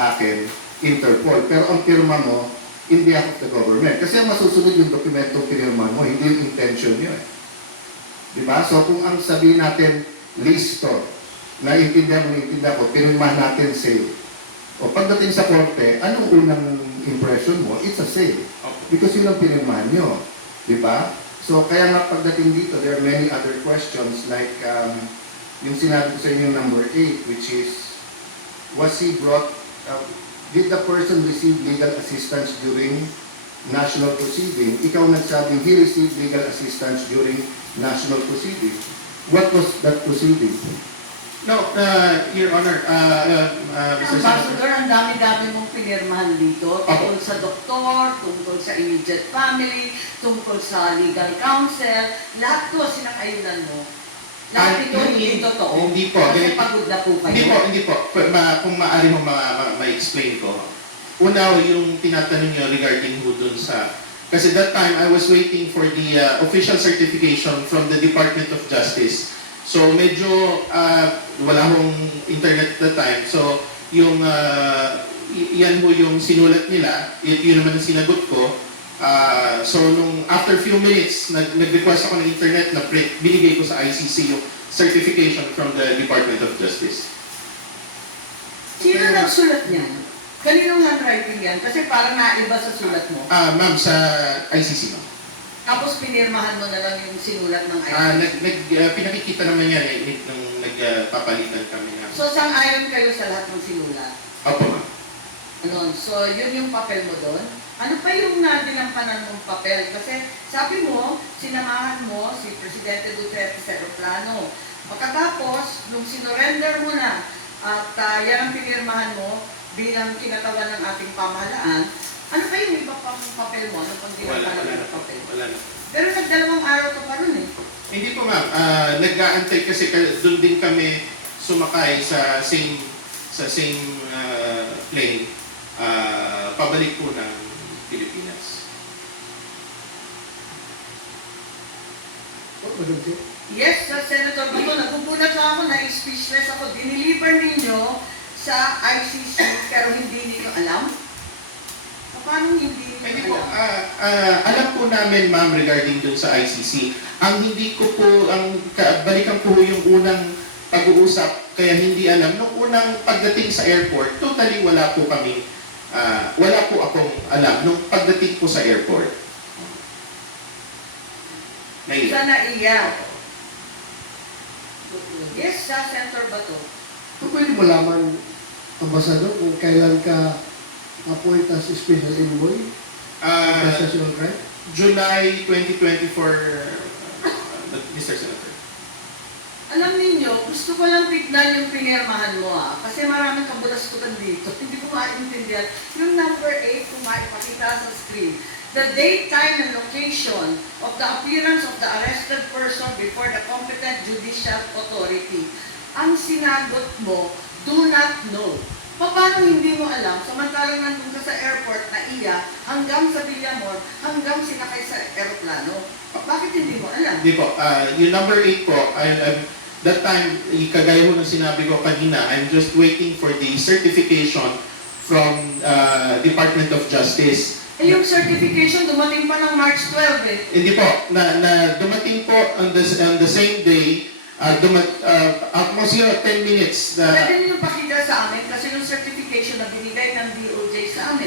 sa akin, Interpol. Pero ang pirma mo, in behalf of the government. Kasi ang masusunod yung dokumentong pinirma mo, hindi yung intention nyo eh. Diba? So kung ang sabihin natin, listo, naiintindihan ko, pinirmahan natin sale. O pagdating sa korte, anong unang impression mo? It's a sale. Because yun ang pinirmahan nyo. Diba? So kaya nga pagdating dito, there are many other questions like yung sinabi ko sa inyo number 8, which is, was he brought, did the person receive legal assistance during national proceeding? Ikaw nagsabing he received legal assistance during national proceeding. What was that proceeding? No, Your Honor, Mr. Ambassador, Senator. ang dami-dami mong pinirmahan dito tungkol sa doktor, tungkol sa immediate family, tungkol sa legal counsel, lahat to sinakayunan mo. Lahat ito hindi totoo. Hindi po. Kasi pagod na po kayo. Hindi po. Kung maaari mo ma-explain ko. Una, yung tinatanong nyo regarding ho dun sa... Kasi that time, I was waiting for the official certification from the Department of Justice. So medyo wala hong internet that time. So yung yan ho yung sinulat nila, yun naman ang sinagot ko. So nung after few minutes, nag-request ako ng internet na print, binigay ko sa ICC yung certification from the Department of Justice. Sino nagsulat niyan? Kaninong handwriting yan? Kasi parang naiba sa sulat mo. Ma'am, sa ICC ma'am. Tapos pinirmahan mo na lang yung sinulat ng ICC. Pinakikita naman yan nung nagpapalitan kami namin. So, sang-ayon kayo sa lahat ng sinulat? Opo ma'am. Ano, so, yun yung papel mo doon? Ano pa yung nadilampanan mong papel? Kasi sabi mo, sinamahan mo si Presidente Duterte sa aeroplano. Pagkatapos, nung sinorender mo na at yan ang pinirmahan mo bilang kinatawan ng ating pamahalaan, ano pa yung iba pang papel mo? Ano pang dinampanan ng papel? Wala na. Pero nagdalawang araw ka pa rin eh. Hindi po ma'am, nag-aantay kasi doon din kami sumakay sa same plane pabalik po ng Pilipinas. Yes, Senator Bato, nagugulat lang ako, na-speechless ako. Diniliver ninyo sa ICC pero hindi ninyo alam? Paano hindi Hindi ninyo po, alam? alam po namin ma'am regarding dun sa ICC. Ang hindi ko po, balikan po yung unang pag-uusap, kaya hindi alam. Nung unang pagdating sa airport, totally wala po kami, wala po akong alam nung pagdating po sa airport. Sa naiyak. Yes, Senator Bato. Kung pwede mo laman, Ambassador, kung kailan ka appoint as special envoy sa national crime? July 2024, Mr. Senator. Alam ninyo, gusto ko lang tignan yung pinirmahan mo kasi maraming kabulastukan dito. Hindi ko maintindihan. Yung number 8, kung maipakita sa screen. The date, time, and location of the appearance of the arrested person before the competent judicial authority. Ang sinagot mo, do not know. Paano hindi mo alam? Samantalang nandun ka sa airport na iya, hanggang sa Villamor, hanggang sinakay sa aeroplano. Bakit hindi mo alam? Hindi po, yung number 8 po, that time, kagaya ho ng sinabi ko kanina, I'm just waiting for the certification from Department of Justice. Yung certification dumating pa ng March 12 eh. Hindi po, na dumating po on the same day, almost 10 minutes. Pwede niyo pakita sa amin kasi yung certification na binigay ng DOJ sa amin.